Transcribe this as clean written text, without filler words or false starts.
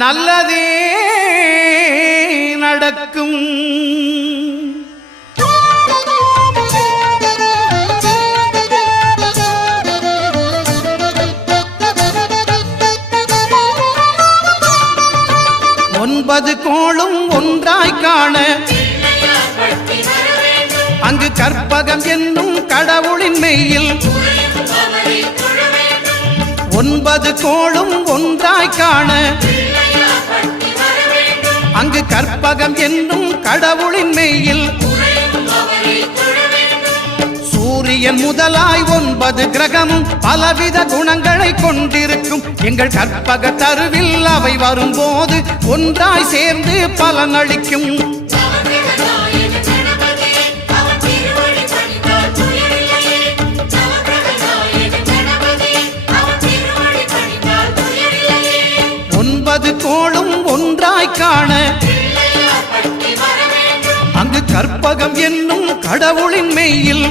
நல்லதே நடக்கும். ஒன்பது கோளும் ஒன்றாய் காண அங்கு கற்பகம் என்னும் கடவுளின் மெய்யில் ஒன்பது கோளும் ஒன்றாய் காண அங்கு கற்பகம் என்னும் கடவுளின் மெய்யில் சூரியன் முதலாய் 9 கிரகமும் பலவித குணங்களை கொண்டிருக்கும். எங்கள் கற்பக தருவில் அவை வரும்போது ஒன்றாய் சேர்ந்து பலனளிக்கும். ஒன்பது கோளும் ஒன்றாய் காண அங்கு கற்பகம் என்னும் கடவுளின் மெய்யில்